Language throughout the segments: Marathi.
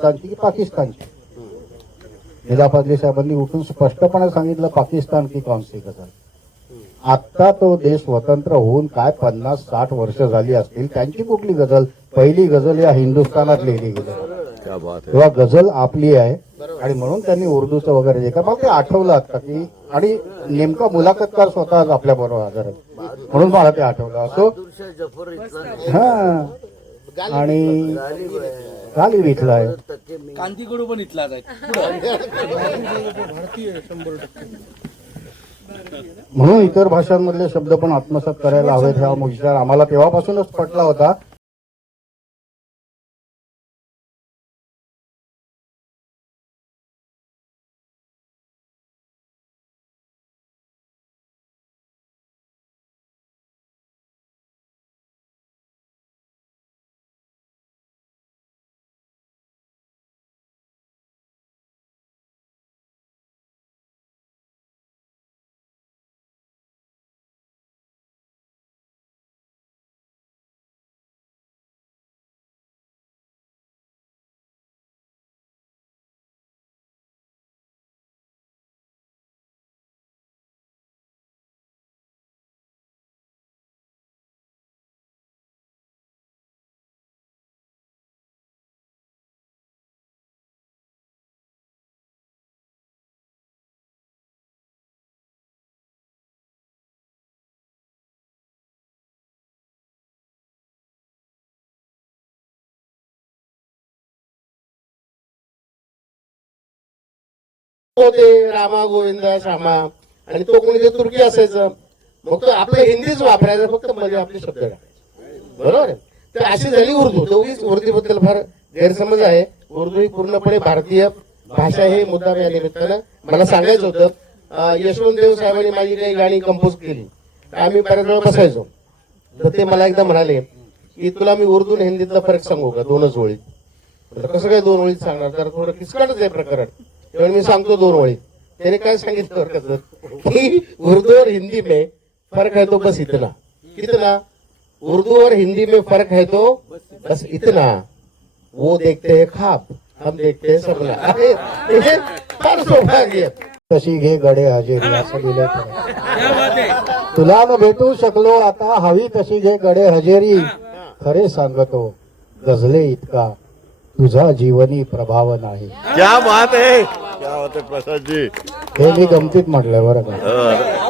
हिंदुस्थानची की पाकिस्तानची. निदा पादरी साहेबांनी उठून स्पष्टपणे सांगितलं पाकिस्तान की कौनसी गझल. आता तो देश स्वतंत्र होऊन काय 50-60 वर्ष झाली असतील, त्यांची कुठली गझल? पहिली गझल या हिंदुस्थानात लिहिली गझल, तेव्हा गझल आपली आहे. आणि म्हणून त्यांनी उर्दूचं वगैरे जे काय मला ते आठवलं आता की, आणि नेमका मुलाखतकार स्वतः आपल्या बरोबर हजर आहे म्हणून मला ते आठवलं. असो हा. आणि गालिब इथला आहे, कांतीकडू पण इथलाच आहे. म्हणून इतर भाषांमधले शब्द पण आत्मसात करायला हवेत हा विचार आम्हाला तेव्हापासूनच पटला होता. ते रामा गोविंद श्यामा, आणि तो कोणी ते तुर्की असायचं, मग तो आपलं हिंदीच वापरायचं, फक्त मध्ये आपले शब्द टाकायचे. बरोबर आहे. तर अशी झाली उर्दू. दोघीच उर्दूबद्दल फार गैरसमज आहे. उर्दू ही पूर्णपणे भारतीय भाषा हे मुद्दाम या निमित्तानं मला सांगायचं होतं. यशवंत देव साहेबांनी माझी काही गाणी कंपोज केली, आम्ही बऱ्याच वेळा बसायचो. तर ते मला एकदा म्हणाले की तुला मी उर्दू आणि हिंदीतला फरक सांगू का 2च ओळीत. कसं काय 2 ओळीत सांगणार, तर थोडं किचकटच आहे प्रकरण. तेव्हा मी सांगतो 2 ओळीत. त्याने काय सांगितलं कसं की उर्दू और हिंदी में फर्क है तो बस इतना. कितना? उर्दू और हिंदी में फर्क है तो बस इतना. वो देखते हैं ख्वाब, हम देखते हैं सपना. अरे फार सौभाग्य. तशी घे गडे हजेरी असं लिहिलंय. तुला न भेटू शकलो आता, हवी तशी घे गडे हजेरी. खरे सांगतो गझले इतका तुझा जीवनी प्रभाव नाही. क्या बात है, क्या बात है प्रसाद जी. हे मी गमतीत म्हटलंय बरं का.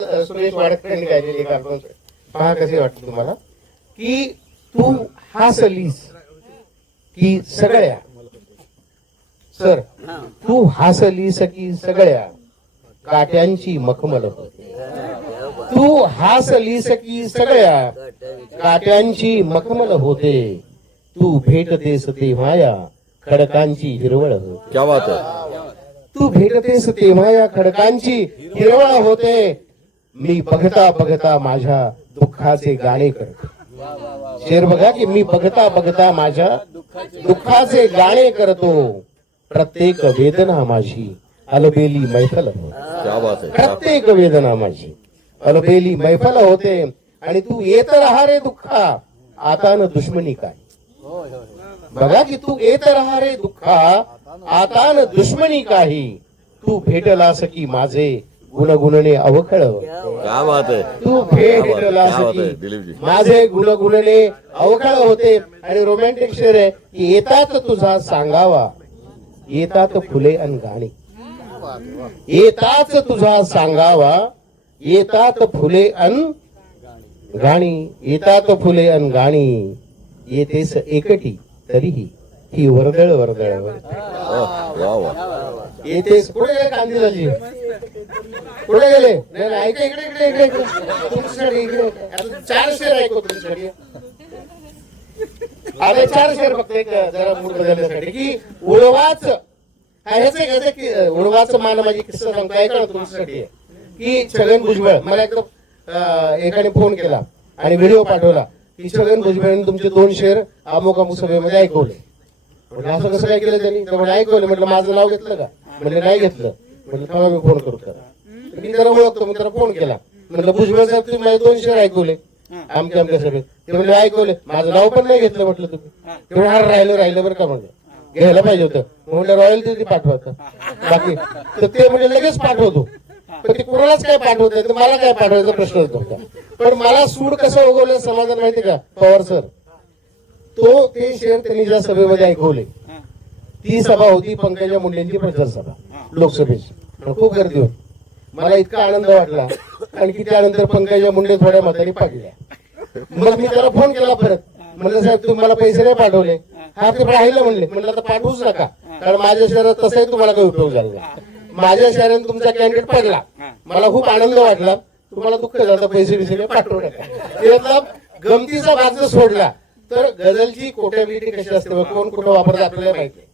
सुरेश वाडकर यांनी गायलेली कार्टून पहा कसे वाटतं तुम्हाला. की तू हसलीस की सगळ्या, सर तू हसलीस की सगळ्या काट्यांची मखमल होते. तू हसलीस की सगळ्या काट्यांची मखमल होते. तू भेटतेस तेव्हा या खडकांची हिरवळ होते. क्या बात है. तू भेटतेस तेव्हा या खडकांची हिरवळ होते. मी बघता बघता माझ्या दुःखाचे गाणे करतो. शेर बघा की मी बघता बघता माझ्या दुःखाचे गाणे करतो. प्रत्येक वेदना माझी अलबेली मैफल होते. क्या बात है. प्रत्येक वेदना माझी अलबेली मैफल होते. आणि तू येत राहा रे दुःखा, आता न दुश्मनी काय. बघा की तू येत राहा रे दुःखा, आता न दुश्मनी काही. तू भेटलास की माझे गुणगुणणे अवखळ. क्या बात है. तू भेटलास की माझे गुणगुणणे अवखळ होते. आणि रोमॅन्टिक शेर आहे की येतात तुझा सांगावा, येतात फुले अन गाणी. येताच तुझा सांगावा, येतात फुले अन गाणी, येतात फुले अन गाणी, येतेस एकटी तरीही ही वर्दळ वर्दळ वा वा येतेस. कुठे गेले कांदिलाजी, कुठे गेले? नाही नाही, ऐका इकडे इकडे इकडे इकडे. तुमच्यासाठी इकडे आता 4 शेर ऐकू तुमच्यासाठी. आता 4 शेर फक्त एक जरा मूड बदलण्यासाठी की उडवाच उडवाचं मान माझी किस्सा सांगतो ऐका ना तुमच्यासाठी. की छगन भुजबळ मला एकदम एकाने फोन केला आणि व्हिडिओ पाठवला की छगन भुजबळांनी तुमचे 2 शेर अमुक अमुक सभेमध्ये ऐकवले. म्हटलं असं कसं काय केलं त्यांनी? तर म्हणे ऐकवलं. म्हटलं माझं नाव घेतलं का? म्हटलं नाही घेतलं. म्हटलं थांबा मी फोन करू त्याला. मी त्याला ओळखतो, मी त्याला फोन केला. म्हटलं भुजबळ साहेब तुम्ही माझे 2 शेर ऐकवले आमच्या आमच्या सभेत. ते म्हणजे ऐकवले, माझं नाव पण नाही घेतलं. म्हटलं तुम्ही तेवढं हार राहिलं बरं का? म्हणजे घ्यायला पाहिजे होतं. म्हटलं रॉयल्टी पाठवत बाकी तर ते म्हणजे लगेच पाठवतो. पण ते कोणालाच काय पाठवत नाही, तर मला काय पाठवायचा प्रश्न होता. पण मला सूड कसं उगवलं समाधान माहिती का पवार सर? ते शेर त्यांनी ज्या सभेमध्ये ऐकवले ती सभा होती पंकजा मुंडेंची प्रचार सभा लोकसभेची. खूप गर्दी होती. मला इतका आनंद वाटला कारण की त्यानंतर पंकजा मुंडे थोड्या मतांनी पाडल्या. मग मी त्याला फोन केला परत. म्हणलं साहेब तुम्ही मला पैसे नाही पाठवले? हा ते राहिलं म्हणले. म्हणलं तर पाठवूच नका कारण माझ्या शहरात तसाही तुम्हाला काही उपयोग झाला नाही. माझ्या शहरात तुमचा कॅन्डिडेट पडला, मला खूप आनंद वाटला. तुम्हाला दुःख झालं पैसे बिसे पाठवू नका. गमतीचा भाग जर सोडला तर गझलची कोटॅबिलिटी कशी असते, कोण कुठं वापरतं आपल्याला माहिती आहे.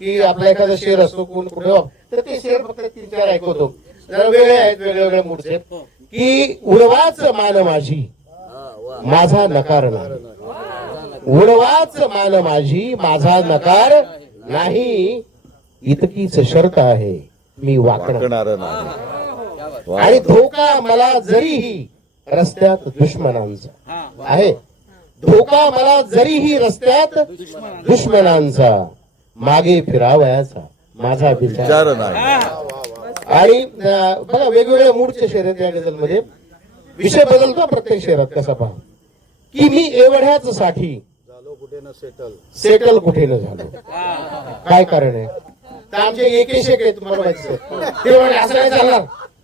की आपला एखादा शेर असतो कोण कुठे वापर, तर ते शेर फक्त 3-4 ऐकवतो. जरा वेगळे आहेत वेगवेगळ्या मूडचे. की उडवाच मान माझी माझा नकार नाही, उडवाच मान माझी माझा नकार नाही, इतकीच शर्त आहे मी वाकणार वाकणार नाही. आणि धोका मला जरीही रस्त्यात दुश्मनांचा आहे, धोका मला जरीही रस्त्यात दुश्मनांचा, मागे फिरावयाचा माझा विचार विचार नाही. आणि बघा वेगवेगळ्या मूडचे शेर आहेत या गझलमध्ये. विषय बदलतो प्रत्येक शेरात कसा पहा. की मी एवढ्याच साठी सेटल कुठे न झालो. काय कारण आहे? तर आमचे एक आहे तुम्हाला माहिती आहे. ते म्हणे असं नाही चालणार,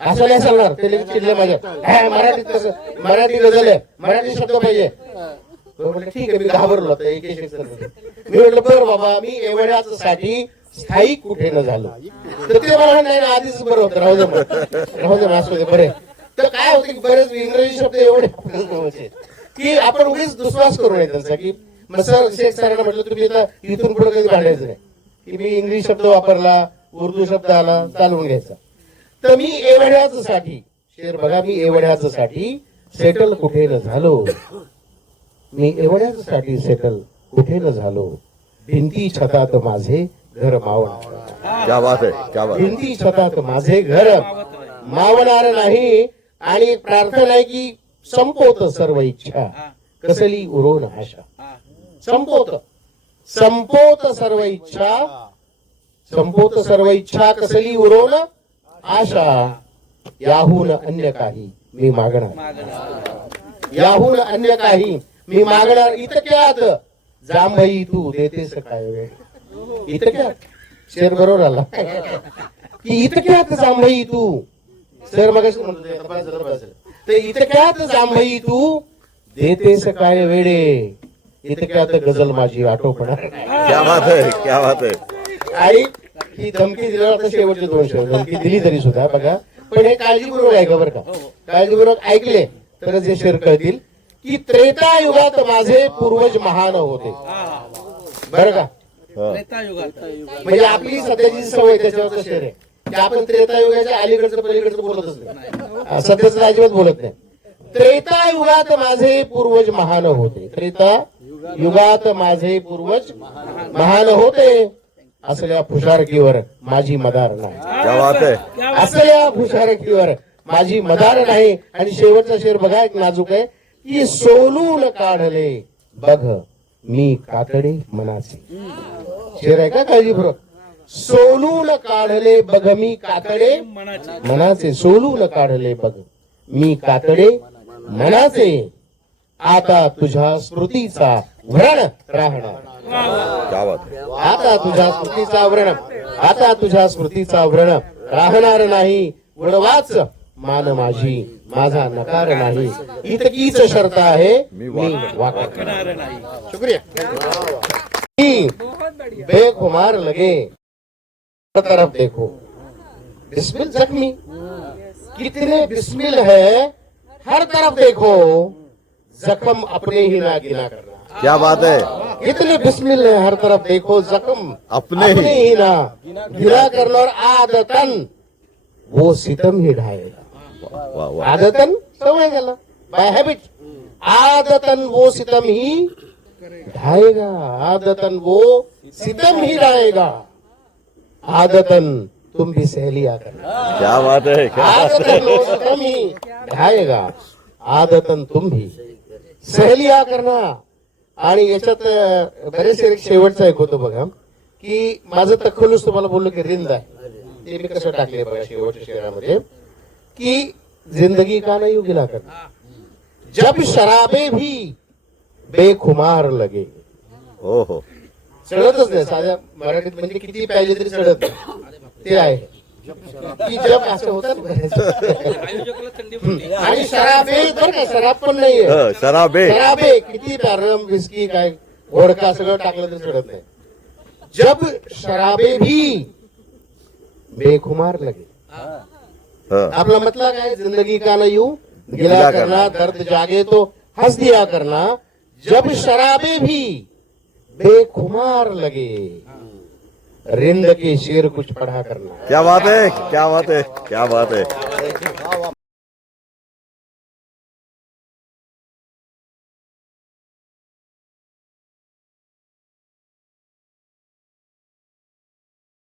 असं नाही चालणार. ते लगेच चिडले माझ्या. मराठीत कसं, मराठी गझल आहे, मराठी शब्द पाहिजे. म्हटलं ठीक आहे. मी घाबरलो आता एक मी म्हटलं बरं बाबा मी एवढ्याच साठी स्थायिक कुठे न झालो. तर ते मला नाही आधीच बरं होतं, राहू दे असू दे बरे. तर काय होतं की बरेच इंग्रजी शब्द एवढे की आपण उगीच दुस्वास करू नये त्यांचा. की मग सर शेख सरांना म्हटलं तुम्ही आता इथून पुढे कधी भांडायचं नाही की मी इंग्लिश शब्द वापरला, उर्दू शब्द आला चालवून घ्यायचा. तर मी एवढ्याच साठी शेर बघा, मी एवढ्याच साठी सेटल कुठे न झालो, मी एवढ्याच साठी सेटल कुठे न झालो, भिंती छतात माझे घर मावणार. क्या बात आहे, क्या बात आहे. भिंती छतात माझे घर मावणार नाही. आणि प्रार्थना आहे की संपवत सर्व इच्छा कसली उरोन आशा. संपवत सर्व इच्छा, संपवत सर्व इच्छा कसली उरोन आशा, याहून अन्य काही मी मागणार, याहून अन्य काही मी मागणार. इतक्यात जांभई तू देतेस काय वेळ. इतक्यात शेर बरोबर आला की इतक्यात जांभई तू. सर मग तर इतक्यात जांभई तू देतेस काय वेळे, इतक्यात गझल माझी आठवपणार. क्या बात आहे, क्या बात आहे. आणि ही धमकी दिल्यावर आता शेवटचे 2 शेर धमकी दिली तरी सुद्धा बघा. पण हे काळजीपूर्वक ऐका बरं का, काळजीपूर्वक ऐकले तरच हे शेर कळतील. की त्रेतायुगात माझे पूर्वज महान होते. बरं का? म्हणजे आपली सध्याची सवय त्याच्यावरचं शेर आहे की आपण त्रेतायुगाच्या अलीकडचं पलीकडचं बोलतच नाही, सध्याचं अजिबात बोलत नाही. त्रेतायुगात माझे पूर्वज महान होते, त्रेतायुगात माझे पूर्वज महान होते, असल्या फुशारकीवर माझी मदार नाही. क्या बात आहे. असल्या फुशारकीवर माझी मदार नाही. आणि शेवटचा शेर बघा एक नाजूक आहे की सोलून काढले बघ मी कातडे मनाचे. शेर आहे का काळजीपूर्वक. सोलून काढले बघ मी कातडे मनाचे, सोलून काढले बघ मी कातडे मनाचे, आता तुझ्या स्मृतीचा व्रण राहणार. क्या बात आहे. आता तुझ्या स्मृतीचा व्रण, आता तुझ्या स्मृतीचा व्रण राहणार नाही. उडवाच मान माझी, माझा नकार नाही. इतकीच शर्त आहे, मी वाकणार नाही. शुक्रिया. बेखुमार लगे हर तरफ देखो, बिस्मिल जख्मी. कितने बिस्मिल है, हर तरफ देखो, जख्म अपने ही ना गिना करना. क्या बात है. कितने बिस्मिल है, हर तरफ देखो, जख्म अपने ही. ही ना गिना करना. और आदतन वो सितम ही ढाएगा. वाह वाह. आदतन सवय झाला, बाय हॅबिट. आदतन वो सितम ही ढाएगा. आदतन वो सितम ही ढाएगा. आदतन तुम भी सहेलिया करना. क्या बात है. क्या बात है. आदतन वो सितम ही ढाएगा. आदतन तुम भी सहेलिया करना. आणि याच्यात बरेचसे एक शेवटचा एक होतो बघा, की माझं तखलूस तुम्हाला बोललो की रिंद आहे, ते मी कसं टाकले बघा शेवटच्या शेरामध्ये, की जिंदगी का नहीं उगिला करना. जब शराबे भी बेखुमार लगे. हो हो. चढतच नाही साध्या मराठीत, म्हणजे किती प्यायले तरी चढत नाही. ते आहे की जब असं होतं ना. आयोजकाला थंडी पडली. आणि शराबे बरं का, शराब पण नाहीये. शराबे. शराबे किती रम विस्की काय वोडका सगळं टाकलं तरी चढत नाही. जब शराबे भी बेखुमार लगे. आपला मतलब काय, जिंदगी का न यूं गिला करना, दर्द जागे तो हंस दिया करना. जब शराबे भी बेखुमार लगे, रिंद के शेर कुछ पढ़ा करना. क्या बात है. क्या बात है. क्या बात है.